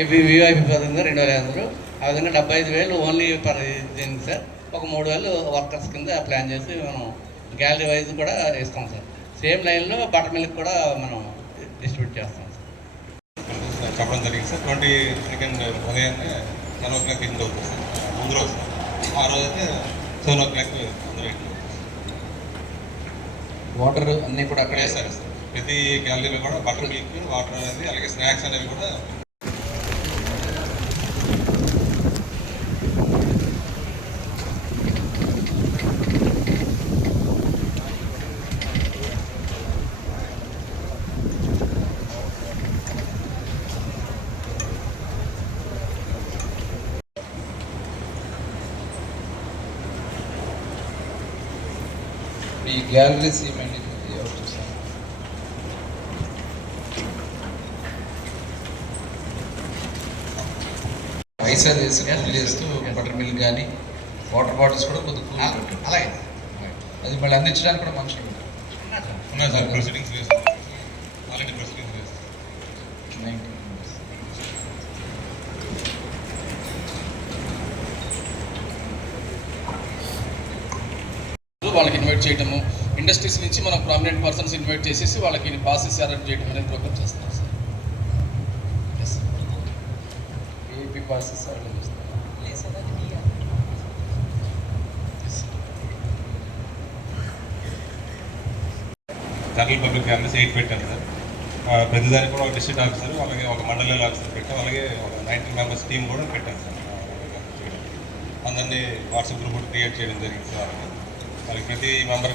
VIP పథకంగా 2,500 ఆ విధంగా 75,000 ఓన్లీ పర్ దీనికి సార్. ఒక 3,000 వర్కర్స్ కింద ప్లాన్ చేసి మనం గ్యాలరీ వైజ్ కూడా ఇస్తాం సార్. సేమ్ లైన్లో బటర్ మిల్క్ కూడా మనం డిస్ట్రిబ్యూట్ చేస్తాం సార్. చెప్పడం జరిగింది సార్. 22nd ఉదయాన్నే 10 o'clock కింద అవుతుంది సార్. ముందు రోజు సార్. ఆ రోజు అయితే 7 o'clock అందరూ ఇంట్లో వాటర్ అన్నీ కూడా అక్కడే సార్. ప్రతి గ్యాలరీలో కూడా బటర్ మిల్క్, వాటర్ అనేది, అలాగే స్నాక్స్ అనేవి కూడా ఈ గ్యాలరీ సిమెంట్ ఎవరు చూసారు? పైసా చేసి చేస్తూ బటర్ మిల్క్ కానీ వాటర్ బాటిల్స్ కూడా కొద్దిగా అలాగే అది మళ్ళీ అందించడానికి కూడా మనుషులు ఉన్నాయి సార్. ప్రొసీడింగ్స్ ఆల్రెడీ ప్రొసీడింగ్స్ వాళ్ళకి ఇన్వైట్ చేయడము, ఇండస్ట్రీస్ నుంచి మనం ప్రామినెంట్ పర్సన్స్ ఇన్వైట్ చేసేసి వాళ్ళకి ప్రాసెస్ అరేంజ్ చేయడం అనేది ప్రోగ్రామ్ చేస్తున్నాం సార్. ఏపీ పాసెస్ అరేంజ్ చేస్తాం. జనరల్ పబ్లిక్ క్యాంపస్ 8 పెట్టాను సార్. ప్రతిదానికి కూడా ఒక డిస్ట్రిక్ట్ ఆఫీసర్, అలాగే ఒక మండల ఆఫీసర్ పెట్టాం, అలాగే ఒక 19 మెంబర్స్ టీం కూడా పెట్టాను సార్. అందరినీ వాట్సాప్ గ్రూప్ క్రియేట్ చేయడం జరిగింది సార్. వాళ్ళకి ప్రతి మెంబర్